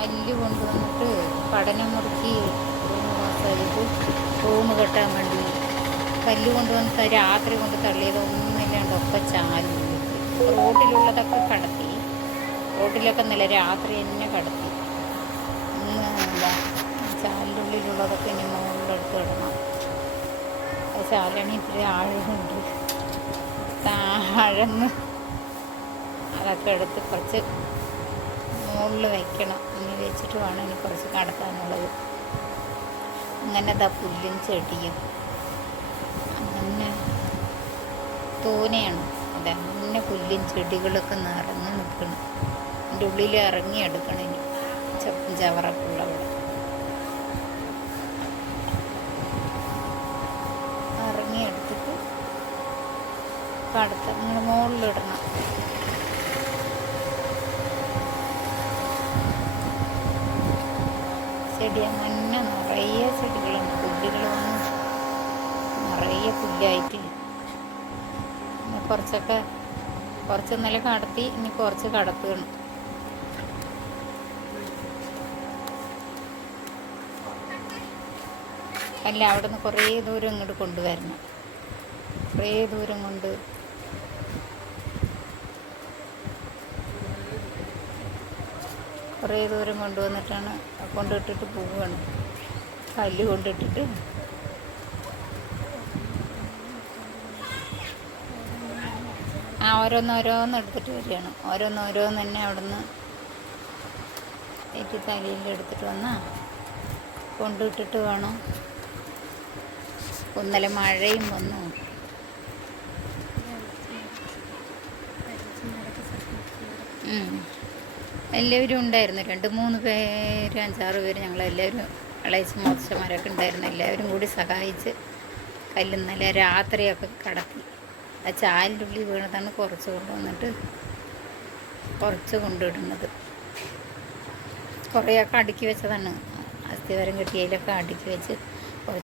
കല്ല് കൊണ്ടുവന്നിട്ട് പഠനം മുറുക്കി ചെയ്ത് റൂം കെട്ടാൻ വേണ്ടി കല്ല് കൊണ്ടുവന്നിട്ട് രാത്രി കൊണ്ട് തള്ളിയതൊന്നുമില്ലാണ്ടൊക്കെ ചാലും റോഡിലുള്ളതൊക്കെ കടത്തി. റോഡിലൊക്കെ നല്ല രാത്രി തന്നെ കടത്തി. ഇന്ന് ചാലിൻ്റെ ഉള്ളിലുള്ളതൊക്കെ ഇനി മുകളിലെടുത്ത് ഇടണം. ചാലണി ഇത്തിരി ആഴമുണ്ട്. താഴന്ന് അതൊക്കെ എടുത്ത് കുറച്ച് മുകളിൽ വയ്ക്കണം. ഇനി വെച്ചിട്ട് വേണം ഇനി കുറച്ച് കടത്താനുള്ളത്. അങ്ങനെ പുല്ലും ചെടിയും അങ്ങനെ തോനെയാണ്. അതങ്ങനെ പുല്ലും ചെടികളൊക്കെ നിറഞ്ഞ് നിൽക്കണം. അതിൻ്റെ ഉള്ളിൽ ഇറങ്ങിയെടുക്കണം ഇനി ചപ്പും ചവറൊക്കെയുള്ള അവിടെ ഇറങ്ങിയെടുത്തിട്ട് കടത്ത ഇങ്ങനെ മുകളിലിടണം. ചെടി മഞ്ഞ നിറയെ ചെടികളുണ്ട്. പുല്ലുകളൊന്നും നിറയെ പുല്ലായിട്ട് പിന്നെ കുറച്ച് ഇന്നലെ കടത്തി. ഇനി കുറച്ച് കടത്തുകയാണ്. അല്ല, അവിടെ നിന്ന് കുറേ ദൂരം ഇങ്ങോട്ട് കൊണ്ടുവരണം. കുറേ ദൂരം കൊണ്ടുവന്നിട്ടാണ് കൊണ്ടിട്ടിട്ട് പോവുകയാണ്. കല്ല് കൊണ്ടിട്ടിട്ട് ഓരോന്നോരോന്ന് എടുത്തിട്ട് വരികയാണ്. ഓരോന്നോരോന്ന് തന്നെ അവിടെ നിന്ന് എനിക്ക് തലയിൽ എടുത്തിട്ട് വന്നാൽ കൊണ്ടിട്ടിട്ട് വേണം. ഇന്നലെ മഴയും വന്നു. എല്ലാവരും ഉണ്ടായിരുന്നു. 2-3 പേര് 5-6 പേര് ഞങ്ങളെല്ലാവരും ഇളയച്ച മോശന്മാരൊക്കെ ഉണ്ടായിരുന്നു. എല്ലാവരും കൂടി സഹായിച്ച് കല്ല് ഇന്നലെ രാത്രിയൊക്കെ കടത്തി. ആ ചാലിൻ്റെ ഉള്ളിൽ വീണതാണ് കുറച്ച് കൊണ്ടുവന്നിട്ട് കുറച്ച് കൊണ്ടിടുന്നത്. കുറേയൊക്കെ അടുക്കി വെച്ചതാണ്. അസ്ഥിവാരം കെട്ടിയതിലൊക്കെ അടുക്കി വെച്ച്